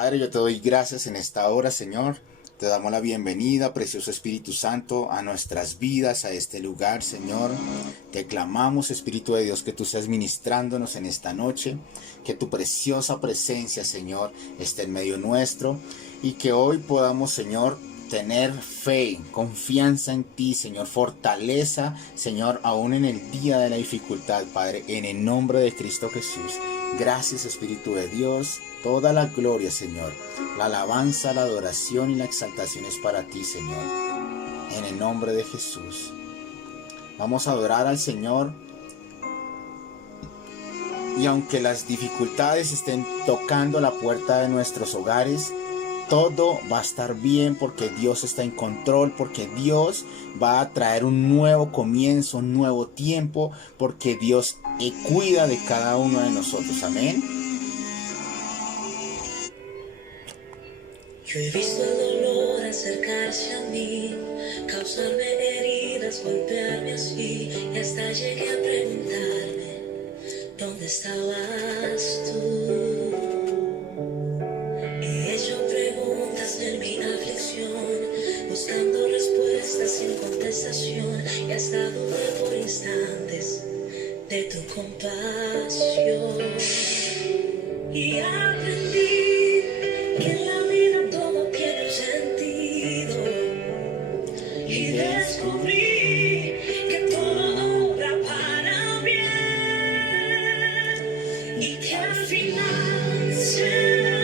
Padre, yo te doy gracias en esta hora, Señor. Te damos la bienvenida, precioso Espíritu Santo, a nuestras vidas, a este lugar, Señor. Te clamamos, Espíritu de Dios, que tú seas ministrándonos en esta noche, que tu preciosa presencia, Señor, esté en medio nuestro y que hoy podamos, Señor, tener fe, confianza en ti, Señor, fortaleza, Señor, aún en el día de la dificultad, Padre, en el nombre de Cristo Jesús. Gracias, Espíritu de Dios, toda la gloria, Señor, la alabanza, la adoración y la exaltación es para ti, Señor, en el nombre de Jesús. Vamos a adorar al Señor y aunque las dificultades estén tocando la puerta de nuestros hogares, todo va a estar bien porque Dios está en control, porque Dios va a traer un nuevo comienzo, un nuevo tiempo, porque Dios cuida de cada uno de nosotros. Amén. Yo he visto el dolor acercarse a mí, causarme heridas, golpearme así, y hasta llegué a preguntarme, ¿dónde estabas tú? He hecho preguntas en mi aflicción, buscando respuestas sin contestación, y hasta dudé por instantes de tu compasión. Y aprendí que en la vida todo tiene un sentido, y descubrí que todo obra para bien, y que al final será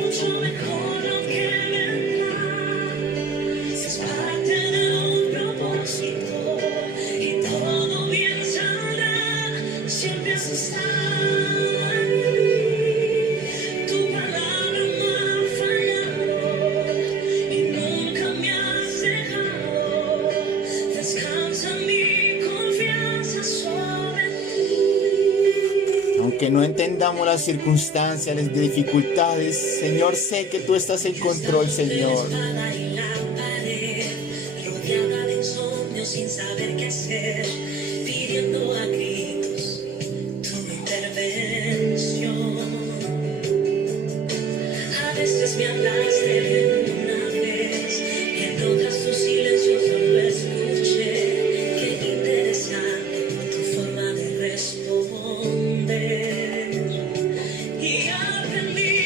mucho mejor lo que vendrá. Es parte de un propósito y todo bien saldrá. Siempre has estado aquí. Tu palabra no ha fallado y nunca me has dejado. Descansa mi confianza sobre ti. Aunque no entendamos las circunstancias, las dificultades, Señor, sé que tú estás en control, Señor. Espada y la pared, rodeada de insomnio sin saber qué hacer, pidiendo a gritos tu intervención. A veces me hablaste de una vez, en otras tu silencio solo escuché. Qué interesante tu forma de responder. Y aprendí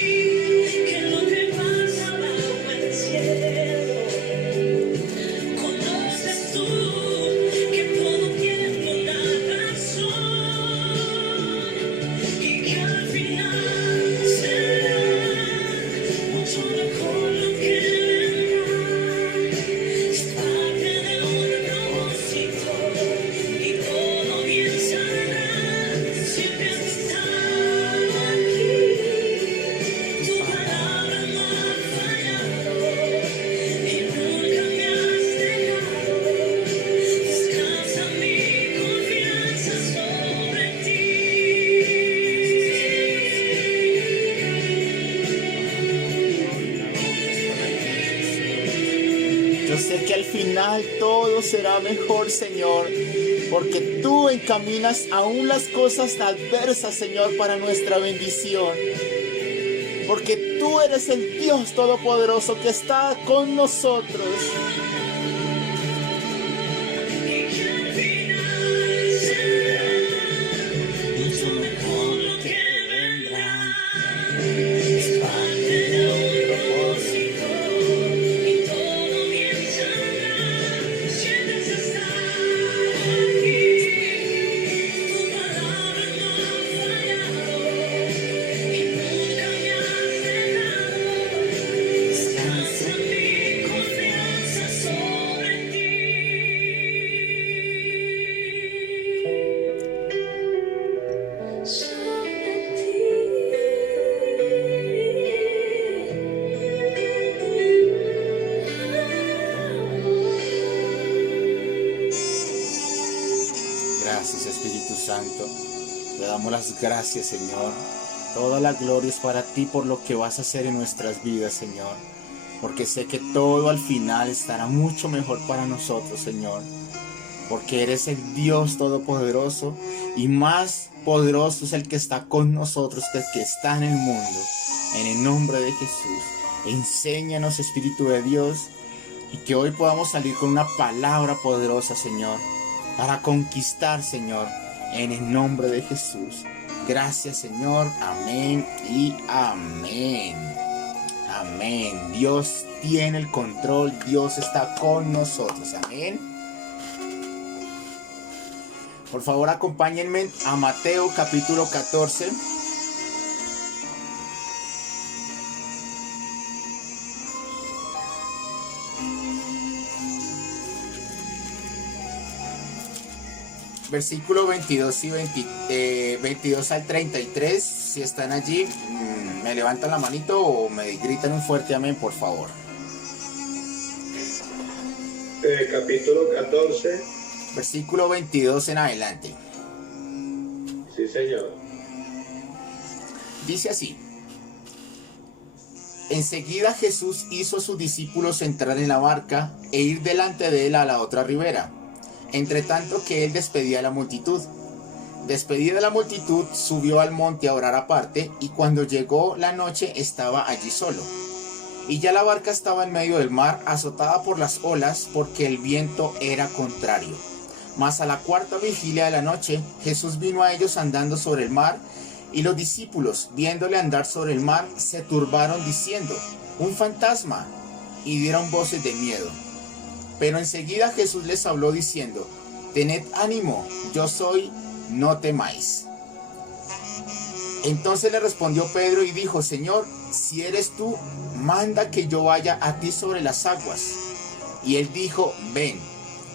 que lo que pasa bajo el cielo, conoces tú, que todo tiene una razón, y que al final será mucho mejor lo que vendrá. Es parte de un propósito y todo bien saldrá. Siempre has estado aquí. Tu palabra no ha fallado y nunca me has dejado. Descansa mi confianza sobre ti. Yo sé que al final todo será mejor, Señor, porque tú encaminas aún las cosas adversas, Señor, para nuestra bendición. Porque tú eres el Dios Todopoderoso que está con nosotros. Y que al final será mucho mejor lo que vendrá. Es parte de un propósito y todo bien saldrá. Siempre has estado aquí. Tu palabra no ha fallado y nunca me has dejado. Descansa mi confianza sobre ti. Sobre Gracias, Espíritu Santo. Te damos las gracias, Señor. Toda la gloria es para ti por lo que vas a hacer en nuestras vidas, Señor. Porque sé que todo al final estará mucho mejor para nosotros, Señor. porque eres el Dios todopoderoso y más poderoso es el que está con nosotros que el que está en el mundo. En el nombre de Jesús, enséñanos, Espíritu de Dios, y que hoy podamos salir con una palabra poderosa, Señor, para conquistar, Señor, en el nombre de Jesús. Gracias, Señor. Amén y amén. Amén. Dios tiene el control. Dios está con nosotros. Amén. Por favor, acompáñenme a Mateo capítulo 14. Versículo 22 y 22 al 33. Si están allí, me levantan la manito o me gritan un fuerte amén, por favor. Capítulo 14. Versículo 22 en adelante. Sí, señor. Dice así: enseguida Jesús hizo a sus discípulos entrar en la barca e ir delante de él a la otra ribera, entre tanto que él despedía a la multitud. Despedida la multitud, subió al monte a orar aparte, y cuando llegó la noche estaba allí solo. Y ya la barca estaba en medio del mar, azotada por las olas, porque el viento era contrario. Mas a la cuarta vigilia de la noche, Jesús vino a ellos andando sobre el mar, y los discípulos, viéndole andar sobre el mar, se turbaron diciendo: un fantasma, y dieron voces de miedo. Pero enseguida Jesús les habló diciendo: tened ánimo, yo soy, no temáis. Entonces le respondió Pedro y dijo: Señor, si eres tú, manda que yo vaya a ti sobre las aguas. Y él dijo: ven.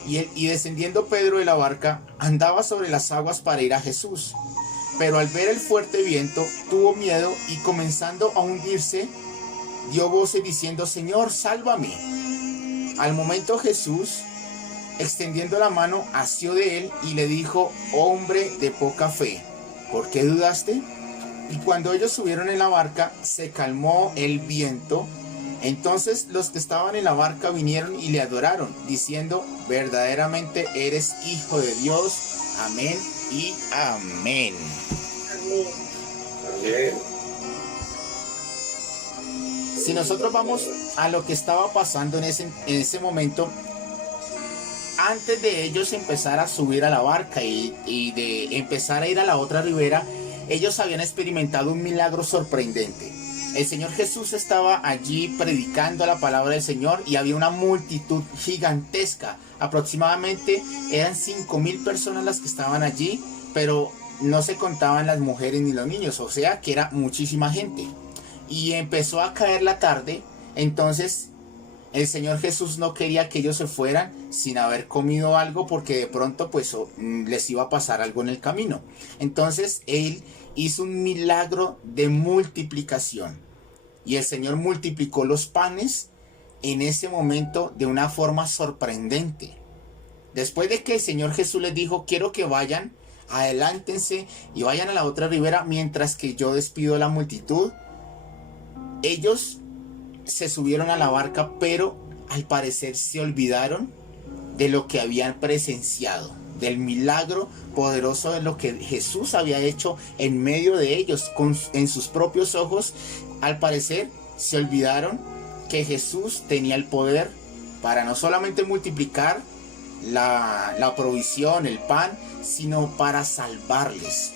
Y descendiendo Pedro de la barca, andaba sobre las aguas para ir a Jesús. Pero al ver el fuerte viento, tuvo miedo y comenzando a hundirse, dio voces diciendo: Señor, sálvame. Al momento Jesús, extendiendo la mano, asió de él y le dijo: hombre de poca fe, ¿por qué dudaste? Y cuando ellos subieron en la barca, se calmó el viento. Entonces los que estaban en la barca vinieron y le adoraron, diciendo: verdaderamente eres Hijo de Dios. Amén y amén. Amén. Si nosotros vamos a lo que estaba pasando en ese momento, antes de ellos empezar a subir a la barca y de empezar a ir a la otra ribera, ellos habían experimentado un milagro sorprendente. El Señor Jesús estaba allí predicando la palabra del Señor y había una multitud gigantesca. Aproximadamente eran 5,000 personas las que estaban allí, pero no se contaban las mujeres ni los niños, o sea que era muchísima gente. Y empezó a caer la tarde, entonces el Señor Jesús no quería que ellos se fueran sin haber comido algo, porque de pronto pues les iba a pasar algo en el camino. Entonces Él hizo un milagro de multiplicación. Y el Señor multiplicó los panes en ese momento de una forma sorprendente. Después de que el Señor Jesús les dijo: quiero que vayan, adelántense y vayan a la otra ribera mientras que yo despido a la multitud, ellos se subieron a la barca, pero al parecer se olvidaron de lo que habían presenciado, del milagro poderoso de lo que Jesús había hecho en medio de ellos, en sus propios ojos. Al parecer se olvidaron que Jesús tenía el poder para no solamente multiplicar la provisión, el pan, sino para salvarles.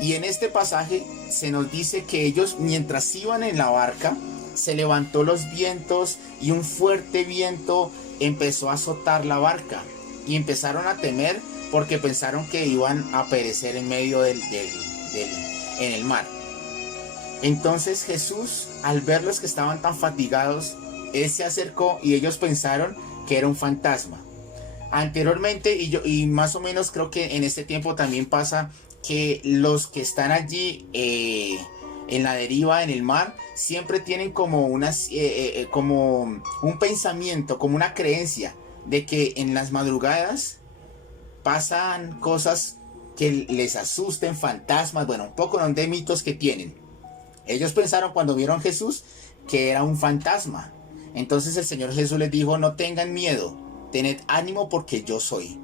Y en este pasaje se nos dice que ellos, mientras iban en la barca, se levantó los vientos y un fuerte viento empezó a azotar la barca. Y empezaron a temer porque pensaron que iban a perecer en medio en el mar. Entonces Jesús, al verlos que estaban tan fatigados, Él se acercó y ellos pensaron que era un fantasma. Anteriormente, y más o menos creo que en este tiempo también pasa, que los que están allí en la deriva, en el mar, siempre tienen como como un pensamiento, como una creencia de que en las madrugadas pasan cosas que les asusten, fantasmas, bueno, un poco de mitos que tienen. Ellos pensaron cuando vieron a Jesús que era un fantasma. Entonces el Señor Jesús les dijo: no tengan miedo, tened ánimo porque yo soy.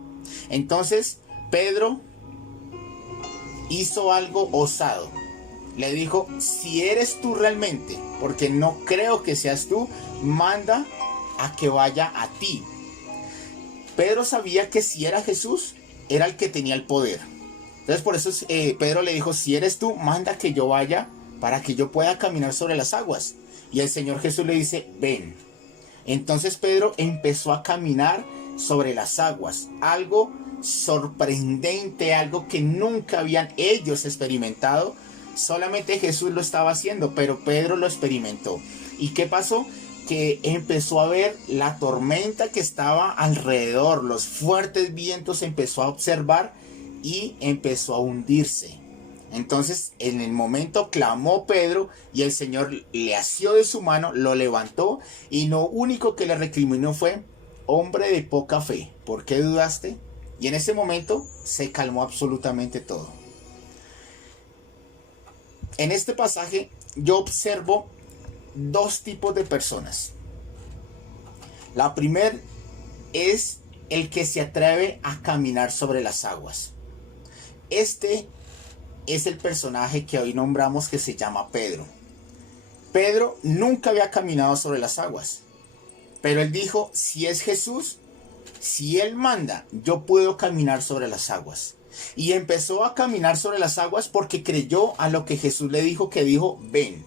Entonces Pedro hizo algo osado. Le dijo, si eres tú realmente, porque no creo que seas tú, manda a que vaya a ti. Pedro sabía que si era Jesús, era el que tenía el poder. Entonces por eso Pedro le dijo, si eres tú, manda que yo vaya para que yo pueda caminar sobre las aguas. Y el Señor Jesús le dice, ven. Entonces Pedro empezó a caminar sobre las aguas. Algo sorprendente, algo que nunca habían ellos experimentado. Solamente Jesús lo estaba haciendo, pero Pedro lo experimentó. ¿Y qué pasó? Que empezó a ver la tormenta que estaba alrededor, los fuertes vientos, empezó a observar y empezó a hundirse. Entonces en el momento clamó Pedro y el Señor le asió de su mano, lo levantó y lo único que le recriminó fue, hombre de poca fe, ¿por qué dudaste? Y en ese momento se calmó absolutamente todo. En este pasaje yo observo dos tipos de personas. La primera es el que se atreve a caminar sobre las aguas. Este es el personaje que hoy nombramos, que se llama Pedro. Pedro nunca había caminado sobre las aguas, pero él dijo, si es Jesús, si él manda, yo puedo caminar sobre las aguas. Y empezó a caminar sobre las aguas porque creyó a lo que Jesús le dijo, que dijo, ven.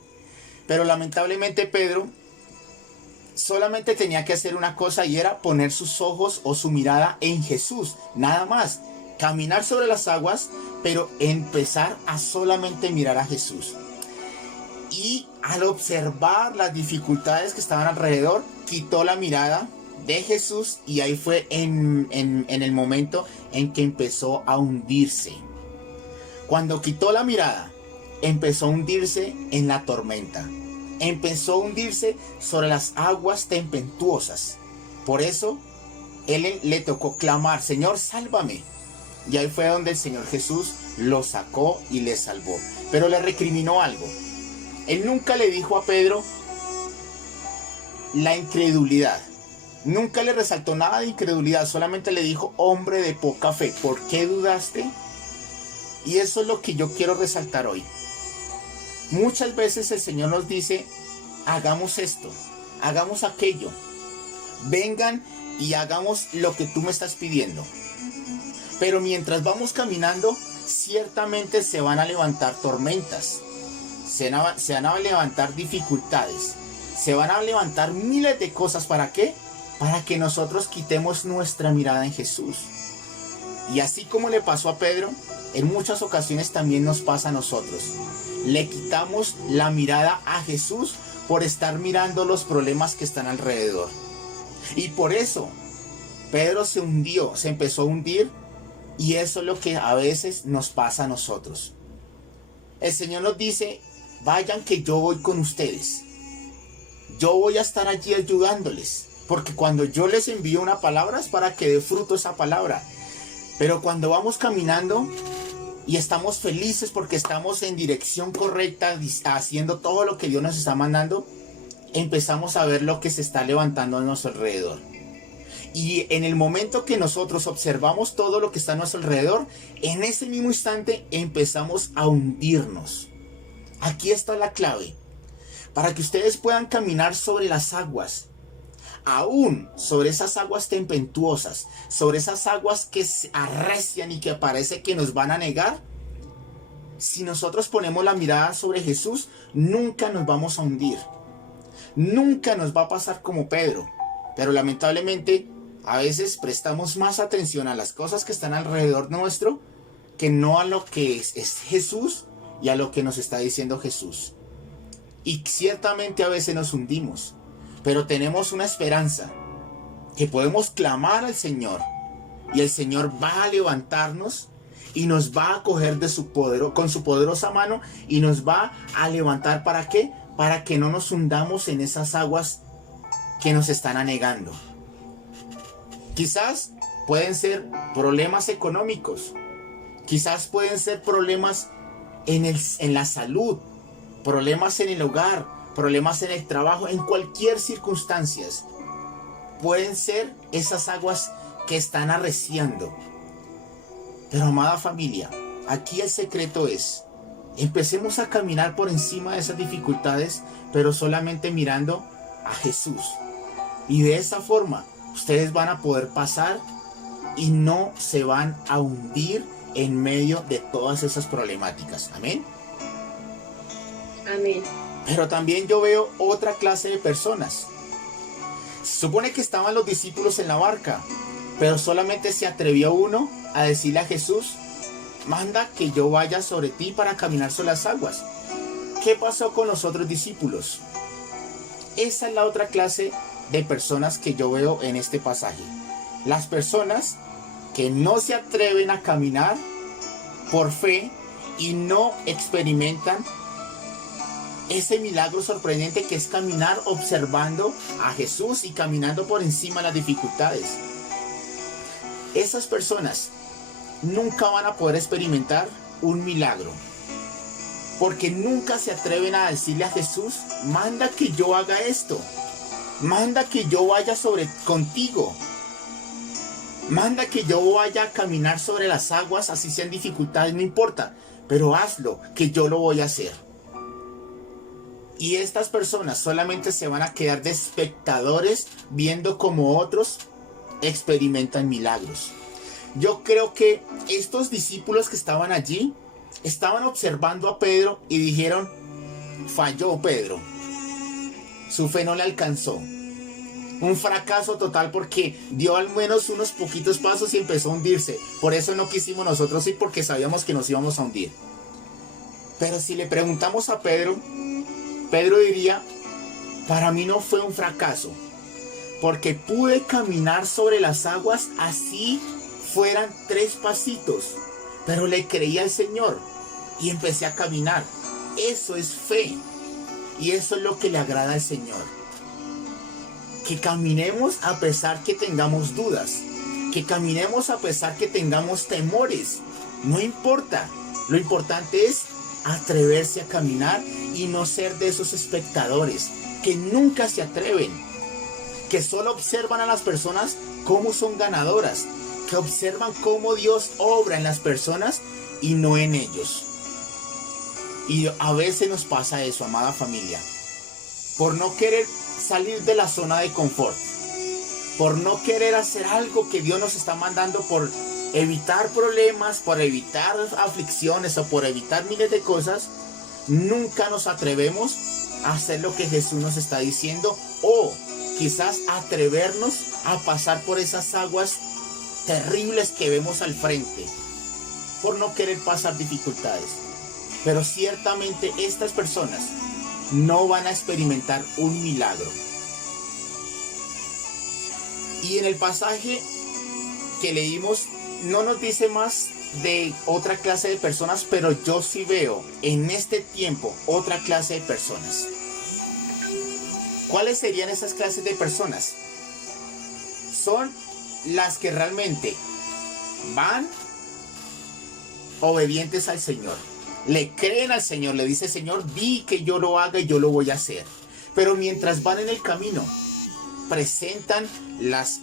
Pero lamentablemente Pedro solamente tenía que hacer una cosa, y era poner sus ojos o su mirada en Jesús, nada más. Caminar sobre las aguas, pero empezar a solamente mirar a Jesús. Y al observar las dificultades que estaban alrededor, quitó la mirada de Jesús, y ahí fue en el momento en que empezó a hundirse. Cuando quitó la mirada, empezó a hundirse en la tormenta. Empezó a hundirse sobre las aguas tempestuosas. Por eso, él le tocó clamar, Señor, sálvame. Y ahí fue donde el Señor Jesús lo sacó y le salvó. Pero le recriminó algo. Él nunca le dijo a Pedro la incredulidad. Nunca le resaltó nada de incredulidad. Solamente le dijo, hombre de poca fe, ¿por qué dudaste? Y eso es lo que yo quiero resaltar hoy. Muchas veces el Señor nos dice, hagamos esto, hagamos aquello. Vengan y hagamos lo que tú me estás pidiendo. Pero mientras vamos caminando, ciertamente se van a levantar tormentas, se van a levantar dificultades, se van a levantar miles de cosas. ¿Para qué? Para que nosotros quitemos nuestra mirada en Jesús. Y así como le pasó a Pedro, en muchas ocasiones también nos pasa a nosotros. Le quitamos la mirada a Jesús por estar mirando los problemas que están alrededor. Y por eso Pedro se hundió, se empezó a hundir. Y eso es lo que a veces nos pasa a nosotros. El Señor nos dice, vayan que yo voy con ustedes. Yo voy a estar allí ayudándoles. Porque cuando yo les envío una palabra es para que dé fruto esa palabra. Pero cuando vamos caminando y estamos felices porque estamos en dirección correcta, haciendo todo lo que Dios nos está mandando, empezamos a ver lo que se está levantando a nuestro alrededor. Y en el momento que nosotros observamos todo lo que está a nuestro alrededor, en ese mismo instante empezamos a hundirnos. Aquí está la clave. Para que ustedes puedan caminar sobre las aguas, aún sobre esas aguas tempestuosas, sobre esas aguas que se arrecian y que parece que nos van a negar, si nosotros ponemos la mirada sobre Jesús, nunca nos vamos a hundir. Nunca nos va a pasar como Pedro. Pero lamentablemente, a veces prestamos más atención a las cosas que están alrededor nuestro que no a lo que es Jesús y a lo que nos está diciendo Jesús. Y ciertamente a veces nos hundimos, pero tenemos una esperanza que podemos clamar al Señor y el Señor va a levantarnos y nos va a coger de su poder, con su poderosa mano, y nos va a levantar. ¿Para qué? Para que no nos hundamos en esas aguas que nos están anegando. Quizás pueden ser problemas económicos, quizás pueden ser problemas en la salud, problemas en el hogar, problemas en el trabajo, en cualquier circunstancia. pueden ser esas aguas que están arreciando. Pero amada familia, aquí el secreto es, empecemos a caminar por encima de esas dificultades, pero solamente mirando a Jesús. Y de esa forma, ustedes van a poder pasar y no se van a hundir en medio de todas esas problemáticas. Amén. Amén. Pero también yo veo otra clase de personas. Se supone que estaban los discípulos en la barca, pero solamente se atrevió uno a decirle a Jesús: manda que yo vaya sobre ti para caminar sobre las aguas. ¿Qué pasó con los otros discípulos? Esa es la otra clase de personas que yo veo en este pasaje. Las personas que no se atreven a caminar por fe y no experimentan ese milagro sorprendente que es caminar observando a Jesús y caminando por encima de las dificultades. Esas personas nunca van a poder experimentar un milagro, porque nunca se atreven a decirle a Jesús: manda que yo haga esto, manda que yo vaya contigo, manda que yo vaya a caminar sobre las aguas, así sean dificultades, no importa, pero hazlo, que yo lo voy a hacer. Y estas personas solamente se van a quedar de espectadores viendo cómo otros experimentan milagros. Yo creo que estos discípulos que estaban allí estaban observando a Pedro y dijeron: falló Pedro, su fe no le alcanzó, un fracaso total, porque dio al menos unos poquitos pasos y empezó a hundirse. Por eso no quisimos nosotros ir, porque sabíamos que nos íbamos a hundir. Pero si le preguntamos a Pedro, Pedro diría: para mí no fue un fracaso, porque pude caminar sobre las aguas así fueran 3 pasitos, pero le creí al Señor y empecé a caminar. Eso es fe, y eso es lo que le agrada al Señor. Que caminemos a pesar que tengamos dudas, que caminemos a pesar que tengamos temores. No importa, lo importante es atreverse a caminar y no ser de esos espectadores que nunca se atreven, que solo observan a las personas cómo son ganadoras, que observan cómo Dios obra en las personas y no en ellos. Y a veces nos pasa eso, amada familia, por no querer salir de la zona de confort, por no querer hacer algo que Dios nos está mandando, por evitar problemas, por evitar aflicciones o por evitar miles de cosas. Nunca nos atrevemos a hacer lo que Jesús nos está diciendo, o quizás atrevernos a pasar por esas aguas terribles que vemos al frente, por no querer pasar dificultades. Pero ciertamente estas personas no van a experimentar un milagro. Y en el pasaje que leímos no nos dice más de otra clase de personas, pero yo sí veo en este tiempo otra clase de personas. ¿Cuáles serían esas clases de personas? Son las que realmente van obedientes al Señor, le creen al Señor, le dice: Señor, di que yo lo haga y yo lo voy a hacer. Pero mientras van en el camino,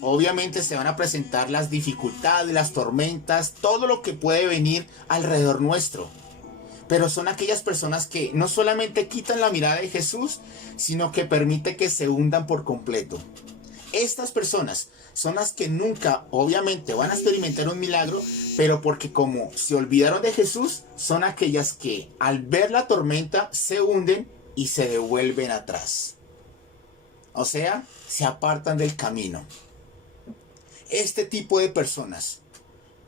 obviamente se van a presentar las dificultades, las tormentas, todo lo que puede venir alrededor nuestro. Pero son aquellas personas que no solamente quitan la mirada de Jesús, sino que permite que se hundan por completo. Estas personas son las que nunca, obviamente, van a experimentar un milagro, pero porque como se olvidaron de Jesús, son aquellas que al ver la tormenta se hunden y se devuelven atrás. O sea, se apartan del camino. Este tipo de personas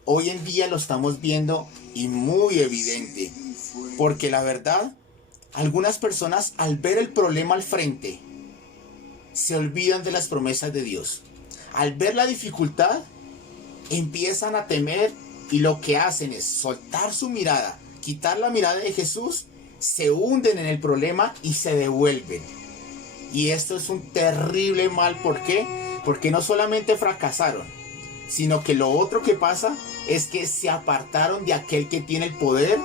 hoy en día lo estamos viendo, y muy evidente, porque la verdad, algunas personas al ver el problema al frente se olvidan de las promesas de Dios. Al ver la dificultad empiezan a temer, y lo que hacen es soltar su mirada, quitar la mirada de Jesús, se hunden en el problema y se devuelven. Y esto es un terrible mal. ¿Por qué? Porque no solamente fracasaron, sino que lo otro que pasa es que se apartaron de aquel que tiene el poder,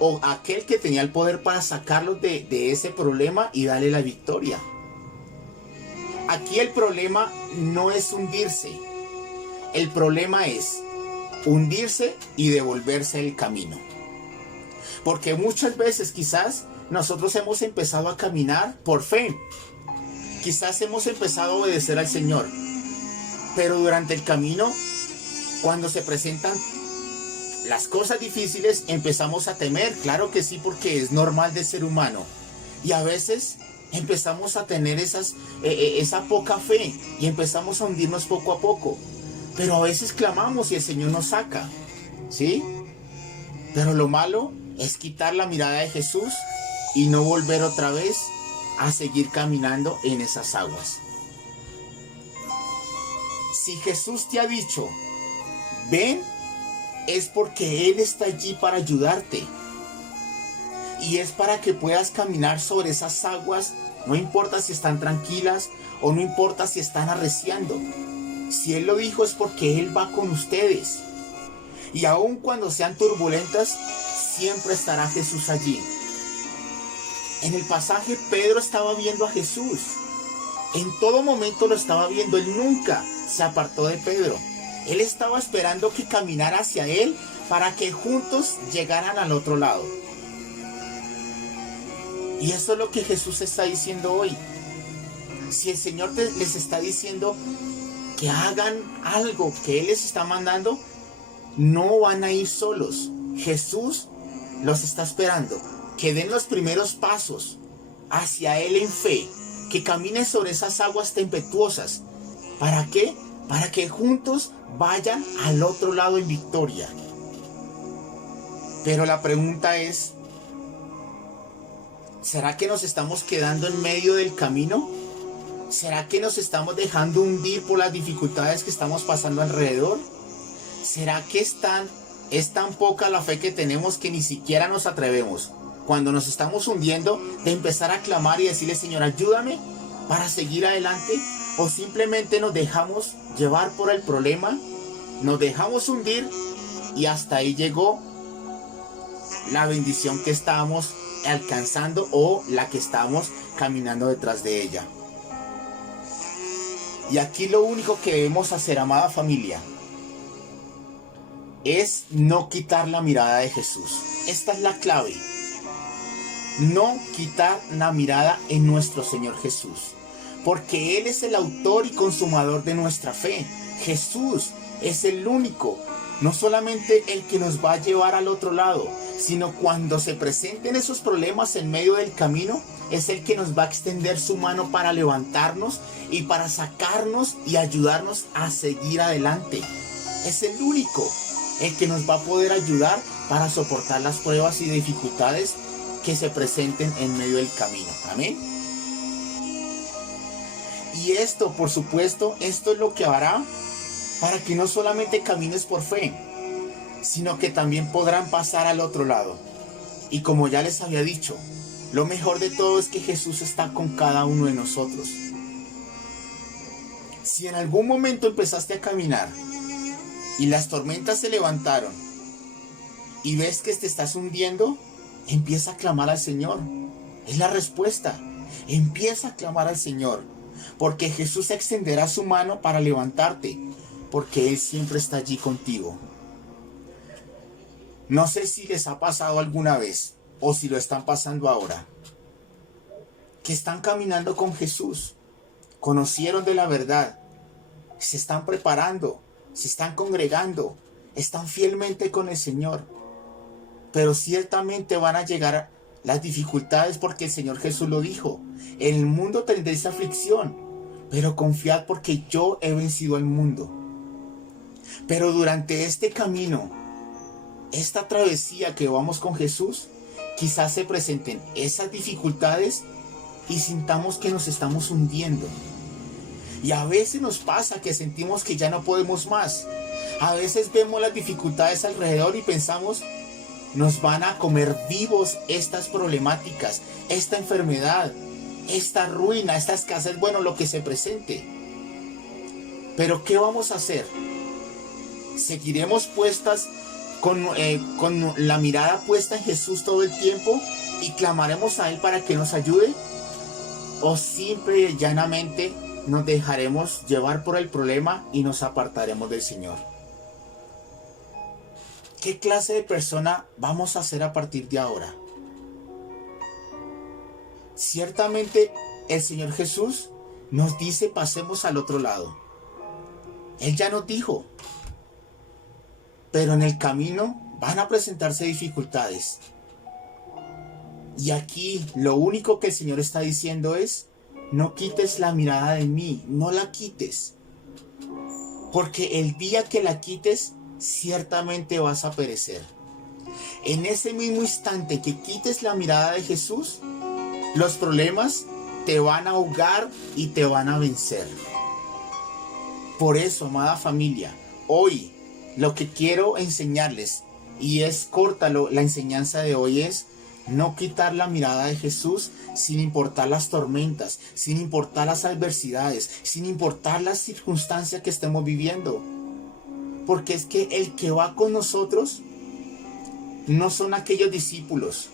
o aquel que tenía el poder para sacarlos de ese problema y darle la victoria. aquí el problema no es hundirse. El problema es hundirse y devolverse el camino. Porque muchas veces quizás nosotros hemos empezado a caminar por fe. Quizás hemos empezado a obedecer al Señor. Pero durante el camino, cuando se presentan las cosas difíciles, empezamos a temer. Claro que sí, porque es normal de ser humano. Y a veces empezamos a tener esa poca fe y empezamos a hundirnos poco a poco. Pero a veces clamamos y el Señor nos saca, ¿sí? Pero lo malo es quitar la mirada de Jesús y no volver otra vez a seguir caminando en esas aguas. Si Jesús te ha dicho, ven, es porque Él está allí para ayudarte. Y es para que puedas caminar sobre esas aguas, no importa si están tranquilas o no importa si están arreciando. Si Él lo dijo es porque Él va con ustedes. Y aun cuando sean turbulentas, siempre estará Jesús allí. En el pasaje, Pedro estaba viendo a Jesús. En todo momento lo estaba viendo. Él nunca se apartó de Pedro. Él estaba esperando que caminara hacia él para que juntos llegaran al otro lado. Y eso es lo que Jesús está diciendo hoy. Si el Señor les está diciendo que hagan algo que Él les está mandando, no van a ir solos. Jesús los está esperando. Que den los primeros pasos hacia Él en fe. Que caminen sobre esas aguas tempestuosas. ¿Para qué? Para que juntos vayan al otro lado en victoria. Pero la pregunta es, ¿será que nos estamos quedando en medio del camino? ¿Será que nos estamos dejando hundir por las dificultades que estamos pasando alrededor? ¿Será que es tan poca la fe que tenemos que ni siquiera nos atrevemos, cuando nos estamos hundiendo, de empezar a clamar y decirle, Señor, ayúdame para seguir adelante? ¿O simplemente nos dejamos llevar por el problema, nos dejamos hundir y hasta ahí llegó la bendición que estábamos alcanzando o la que estábamos caminando detrás de ella? Y aquí lo único que debemos hacer, amada familia, es no quitar la mirada de Jesús. Esta es la clave. No quitar la mirada en nuestro Señor Jesús. Porque Él es el autor y consumador de nuestra fe. Jesús es el único, no solamente el que nos va a llevar al otro lado, sino cuando se presenten esos problemas en medio del camino, es el que nos va a extender su mano para levantarnos y para sacarnos y ayudarnos a seguir adelante. Es el único, el que nos va a poder ayudar para soportar las pruebas y dificultades que se presenten en medio del camino. Amén. Y esto, por supuesto, esto es lo que hará para que no solamente camines por fe, sino que también podrán pasar al otro lado. Y como ya les había dicho, lo mejor de todo es que Jesús está con cada uno de nosotros. Si en algún momento empezaste a caminar y las tormentas se levantaron y ves que te estás hundiendo, empieza a clamar al Señor. Es la respuesta. Empieza a clamar al Señor, porque Jesús extenderá su mano para levantarte, porque Él siempre está allí contigo. No sé si les ha pasado alguna vez, o si lo están pasando ahora, que están caminando con Jesús, conocieron de la verdad, se están preparando, se están congregando, están fielmente con el Señor, pero ciertamente van a llegar las dificultades, porque el Señor Jesús lo dijo: en el mundo tendréis aflicción, pero confiad porque yo he vencido al mundo. Pero durante este camino, esta travesía que vamos con Jesús, quizás se presenten esas dificultades y sintamos que nos estamos hundiendo. Y a veces nos pasa que sentimos que ya no podemos más. A veces vemos las dificultades alrededor y pensamos, nos van a comer vivos estas problemáticas, esta enfermedad, esta ruina, esta escasez, bueno, lo que se presente. Pero ¿qué vamos a hacer? ¿Seguiremos puestas con la mirada puesta en Jesús todo el tiempo y clamaremos a Él para que nos ayude? ¿O simple y llanamente nos dejaremos llevar por el problema y nos apartaremos del Señor. ¿Qué clase de persona vamos a ser a partir de ahora? Ciertamente el Señor Jesús nos dice pasemos al otro lado. Él ya nos dijo, pero en el camino van a presentarse dificultades. Y aquí lo único que el Señor está diciendo es, no quites la mirada de mí, no la quites. Porque el día que la quites, ciertamente vas a perecer. En ese mismo instante que quites la mirada de Jesús, los problemas te van a ahogar y te van a vencer. Por eso, amada familia, hoy lo que quiero enseñarles, y es corta la enseñanza de hoy, es no quitar la mirada de Jesús sin importar las tormentas, sin importar las adversidades, sin importar las circunstancias que estemos viviendo. Porque es que el que va con nosotros no son aquellos discípulos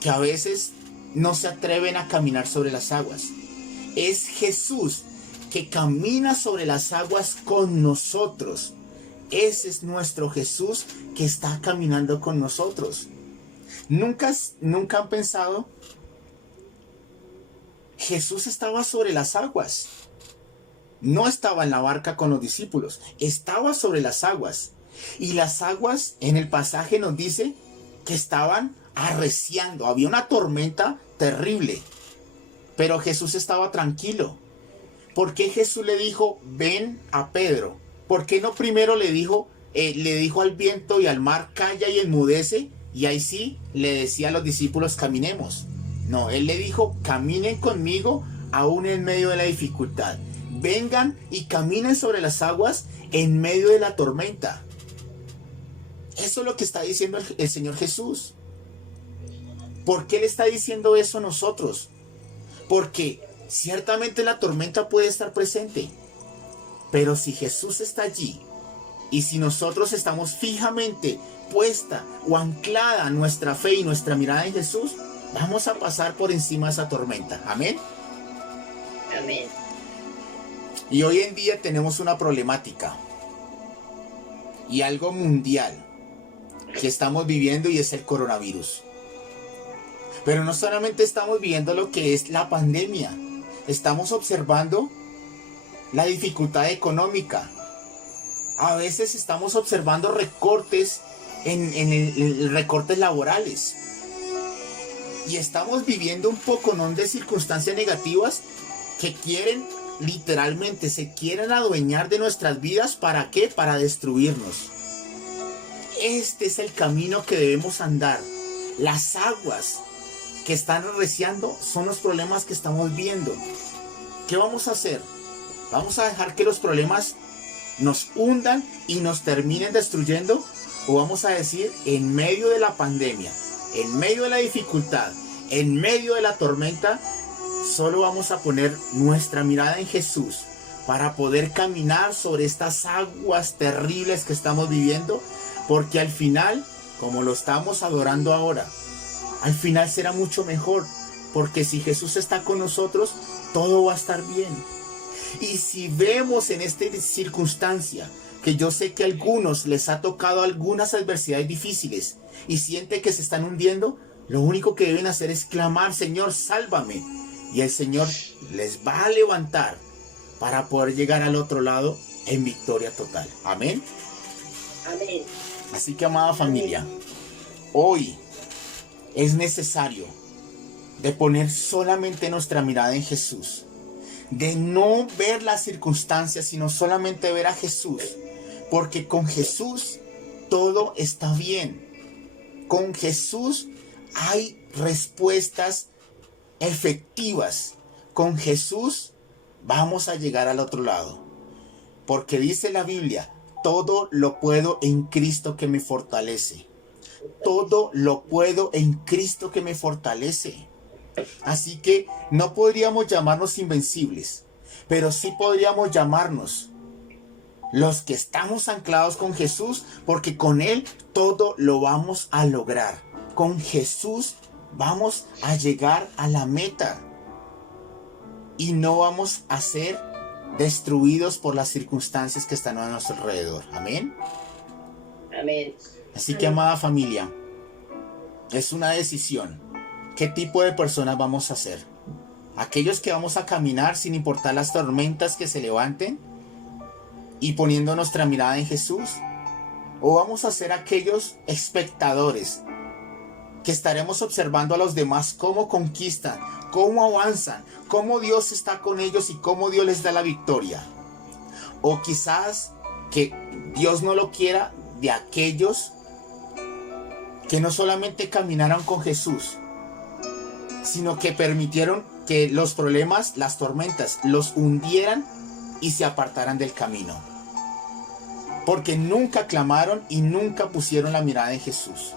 que a veces no se atreven a caminar sobre las aguas. Es Jesús que camina sobre las aguas con nosotros. Ese es nuestro Jesús que está caminando con nosotros. ¿Nunca han pensado? Jesús estaba sobre las aguas. No estaba en la barca con los discípulos. Estaba sobre las aguas. Y las aguas en el pasaje nos dice que estaban arreciando. Había una tormenta terrible. Pero Jesús estaba tranquilo. ¿Por qué Jesús le dijo, ven a Pedro? ¿Por qué no primero le dijo al viento y al mar, calla y enmudece? Y ahí sí le decía a los discípulos, caminemos. No, él le dijo, caminen conmigo aún en medio de la dificultad. Vengan y caminen sobre las aguas en medio de la tormenta. Eso es lo que está diciendo el Señor Jesús. ¿Por qué le está diciendo eso a nosotros? Porque ciertamente la tormenta puede estar presente. Pero si Jesús está allí y si nosotros estamos fijamente puesta o anclada nuestra fe y nuestra mirada en Jesús, vamos a pasar por encima de esa tormenta. Amén. Amén. Y hoy en día tenemos una problemática y algo mundial que estamos viviendo, y es el coronavirus. Pero no solamente estamos viviendo lo que es la pandemia, estamos observando la dificultad económica. A veces estamos observando recortes en recortes laborales. Y estamos viviendo un poconón de circunstancias negativas que literalmente se quieren adueñar de nuestras vidas. ¿Para qué? Para destruirnos. Este es el camino que debemos andar. Las aguas que están arreciando son los problemas que estamos viendo. ¿Qué vamos a hacer? ¿Vamos a dejar que los problemas nos hundan y nos terminen destruyendo? ¿O vamos a decir, en medio de la pandemia, en medio de la dificultad, en medio de la tormenta, solo vamos a poner nuestra mirada en Jesús para poder caminar sobre estas aguas terribles que estamos viviendo? Porque al final, como lo estamos adorando ahora, al final será mucho mejor. Porque si Jesús está con nosotros, todo va a estar bien. Y si vemos en esta circunstancia, que yo sé que a algunos les ha tocado algunas adversidades difíciles y sienten que se están hundiendo, lo único que deben hacer es clamar, Señor, sálvame. Y el Señor les va a levantar para poder llegar al otro lado en victoria total. Amén. Amén. Así que, amada familia, hoy es necesario de poner solamente nuestra mirada en Jesús. De no ver las circunstancias, sino solamente ver a Jesús. Porque con Jesús todo está bien. Con Jesús hay respuestas efectivas. Con Jesús vamos a llegar al otro lado. Porque dice la Biblia, todo lo puedo en Cristo que me fortalece. Todo lo puedo en Cristo que me fortalece. Así que no podríamos llamarnos invencibles, pero sí podríamos llamarnos los que estamos anclados con Jesús, porque con Él todo lo vamos a lograr. Con Jesús vamos a llegar a la meta. y no vamos a ser destruidos por las circunstancias que están a nuestro alrededor. Amén. Amén. Así que, amada familia, es una decisión. ¿Qué tipo de personas vamos a ser? ¿Aquellos que vamos a caminar sin importar las tormentas que se levanten y poniendo nuestra mirada en Jesús? ¿O vamos a ser aquellos espectadores que estaremos observando a los demás cómo conquistan, cómo avanzan, cómo Dios está con ellos y cómo Dios les da la victoria? O quizás que Dios no lo quiera, de aquellos que no solamente caminaron con Jesús, sino que permitieron que los problemas, las tormentas, los hundieran y se apartaran del camino. Porque nunca clamaron y nunca pusieron la mirada en Jesús.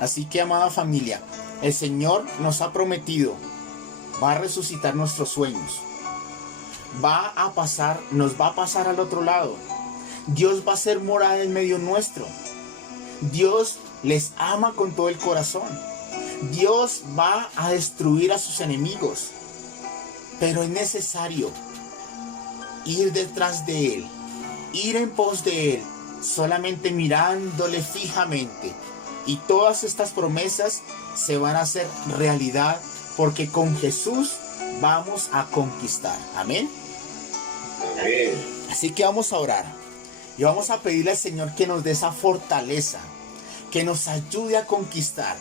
Así que, amada familia, el Señor nos ha prometido, va a resucitar nuestros sueños. Nos va a pasar al otro lado. Dios va a ser morada en medio nuestro. Dios les ama con todo el corazón. Dios va a destruir a sus enemigos. Pero es necesario ir detrás de Él, ir en pos de Él, solamente mirándole fijamente. Y todas estas promesas se van a hacer realidad, porque con Jesús vamos a conquistar. Amén. Amén. Así que vamos a orar y vamos a pedirle al Señor que nos dé esa fortaleza, que nos ayude a conquistar,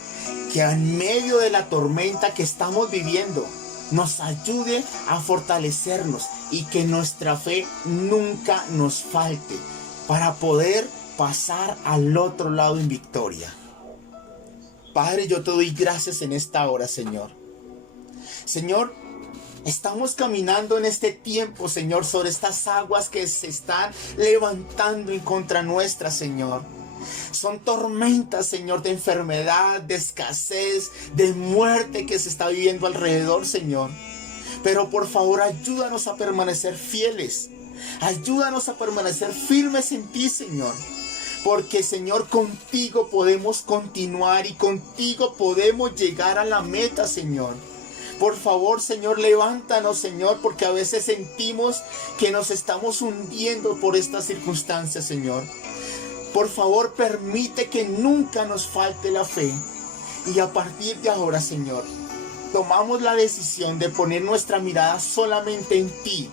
que en medio de la tormenta que estamos viviendo nos ayude a fortalecernos y que nuestra fe nunca nos falte para poder pasar al otro lado en victoria. Padre, yo te doy gracias en esta hora, Señor. Señor, estamos caminando en este tiempo, Señor, sobre estas aguas que se están levantando en contra nuestra, Señor. Son tormentas, Señor, de enfermedad, de escasez, de muerte que se está viviendo alrededor, Señor. Pero por favor, ayúdanos a permanecer fieles. Ayúdanos a permanecer firmes en ti, Señor. Porque, Señor, contigo podemos continuar y contigo podemos llegar a la meta, Señor. Por favor, Señor, levántanos, Señor, porque a veces sentimos que nos estamos hundiendo por estas circunstancias, Señor. Por favor, permite que nunca nos falte la fe. Y a partir de ahora, Señor, tomamos la decisión de poner nuestra mirada solamente en ti.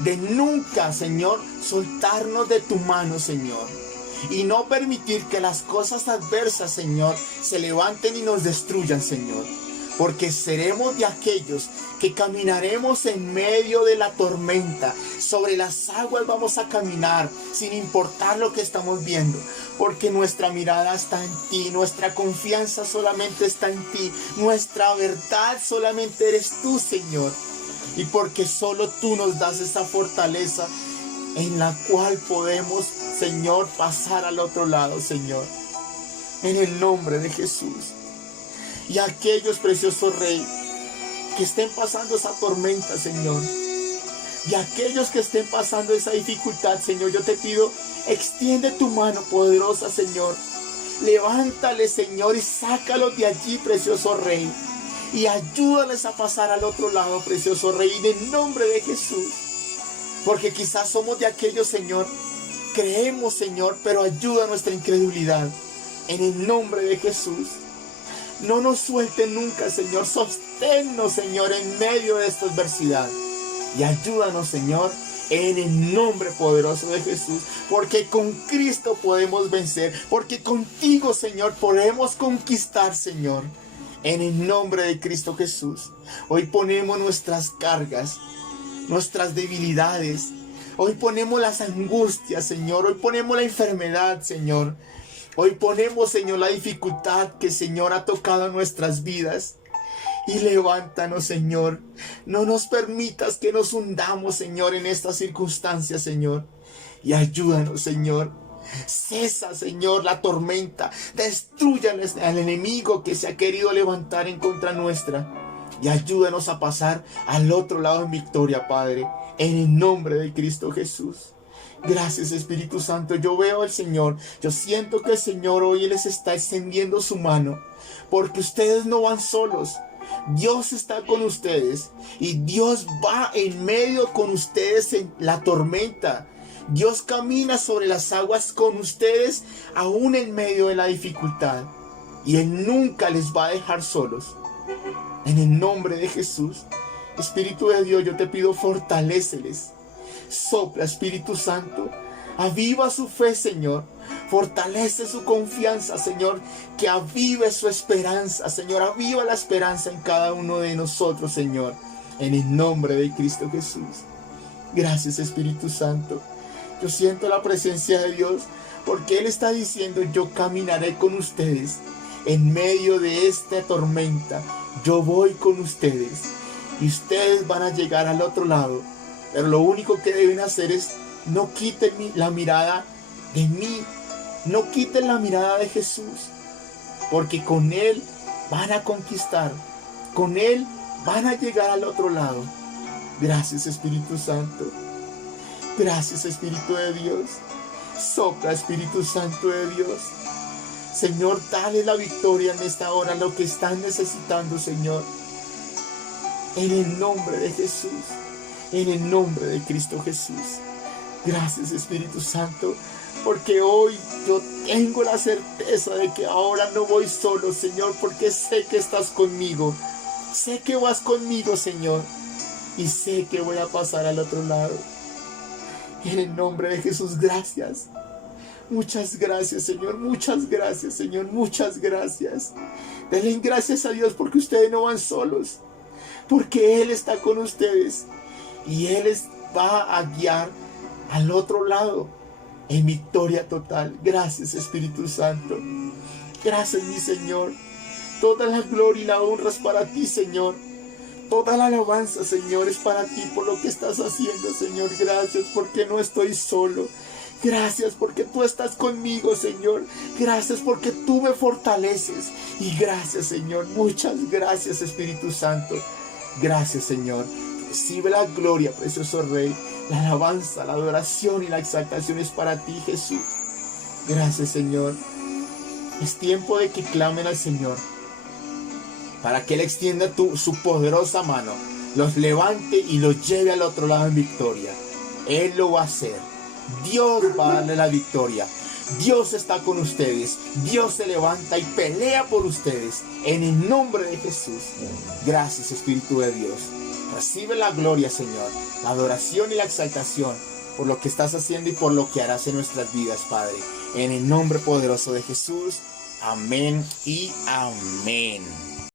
De nunca, Señor, soltarnos de tu mano, Señor. Y no permitir que las cosas adversas, Señor, se levanten y nos destruyan, Señor. Porque seremos de aquellos que caminaremos en medio de la tormenta. Sobre las aguas vamos a caminar sin importar lo que estamos viendo. Porque nuestra mirada está en ti, nuestra confianza solamente está en ti. Nuestra verdad solamente eres tú, Señor. Y porque solo tú nos das esa fortaleza en la cual podemos, Señor, pasar al otro lado, Señor. En el nombre de Jesús. Y aquellos, precioso Rey, que estén pasando esa tormenta, Señor. Y aquellos que estén pasando esa dificultad, Señor, yo te pido, extiende tu mano poderosa, Señor. Levántale, Señor, y sácalos de allí, precioso Rey. Y ayúdales a pasar al otro lado, precioso Rey, en el nombre de Jesús. Porque quizás somos de aquellos, Señor, creemos, Señor, pero ayuda a nuestra incredulidad. En el nombre de Jesús. No nos suelte nunca, Señor. Sosténnos, Señor, en medio de esta adversidad. Y ayúdanos, Señor, en el nombre poderoso de Jesús. Porque con Cristo podemos vencer. Porque contigo, Señor, podemos conquistar, Señor. En el nombre de Cristo Jesús. Hoy ponemos nuestras cargas, nuestras debilidades. Hoy ponemos las angustias, Señor. Hoy ponemos la enfermedad, Señor. Hoy ponemos, Señor, la dificultad que, Señor, ha tocado nuestras vidas. Y levántanos, Señor. No nos permitas que nos hundamos, Señor, en estas circunstancias, Señor. Y ayúdanos, Señor. Cesa, Señor, la tormenta. Destruya al enemigo que se ha querido levantar en contra nuestra. Y ayúdanos a pasar al otro lado en victoria, Padre. En el nombre de Cristo Jesús. Gracias, Espíritu Santo. Yo veo al Señor. Yo siento que el Señor hoy les está extendiendo su mano. Porque ustedes no van solos. Dios está con ustedes y Dios va en medio con ustedes en la tormenta. Dios camina sobre las aguas con ustedes aún en medio de la dificultad. Y Él nunca les va a dejar solos. En el nombre de Jesús, Espíritu de Dios, yo te pido, fortaléceles. Sopla, Espíritu Santo. Aviva su fe, Señor. Fortalece su confianza, Señor. Que avive su esperanza, Señor. Aviva la esperanza en cada uno de nosotros, Señor. En el nombre de Cristo Jesús. Gracias, Espíritu Santo. Yo siento la presencia de Dios porque Él está diciendo: yo caminaré con ustedes en medio de esta tormenta. Yo voy con ustedes y ustedes van a llegar al otro lado. Pero lo único que deben hacer es no quiten la mirada de mí, no quiten la mirada de Jesús, porque con Él van a conquistar, con Él van a llegar al otro lado. Gracias, Espíritu Santo. Gracias, Espíritu de Dios. Sopla, Espíritu Santo de Dios. Señor, dale la victoria en esta hora, lo que están necesitando, Señor. En el nombre de Jesús, en el nombre de Cristo Jesús. Gracias, Espíritu Santo, porque hoy yo tengo la certeza de que ahora no voy solo, Señor, porque sé que estás conmigo. Sé que vas conmigo, Señor, y sé que voy a pasar al otro lado. En el nombre de Jesús, gracias. Muchas gracias, Señor. Muchas gracias, Señor. Muchas gracias. Denle gracias a Dios porque ustedes no van solos. Porque Él está con ustedes. Y Él les va a guiar al otro lado en victoria total. Gracias, Espíritu Santo. Gracias, mi Señor. Toda la gloria y la honra es para ti, Señor. Toda la alabanza, Señor, es para ti por lo que estás haciendo, Señor. Gracias porque no estoy solo. Gracias porque tú estás conmigo, Señor. Gracias porque tú me fortaleces. Y gracias, Señor. Muchas gracias, Espíritu Santo. Gracias, Señor. Recibe la gloria, precioso Rey. La alabanza, la adoración y la exaltación es para ti, Jesús. Gracias, Señor. Es tiempo de que clamen al Señor, para que Él extienda su poderosa mano, los levante y los lleve al otro lado en victoria. Él lo va a hacer. Dios va a darle la victoria. Dios está con ustedes. Dios se levanta y pelea por ustedes. En el nombre de Jesús. Gracias, Espíritu de Dios. Recibe la gloria, Señor, la adoración y la exaltación por lo que estás haciendo y por lo que harás en nuestras vidas, Padre. En el nombre poderoso de Jesús. Amén y amén.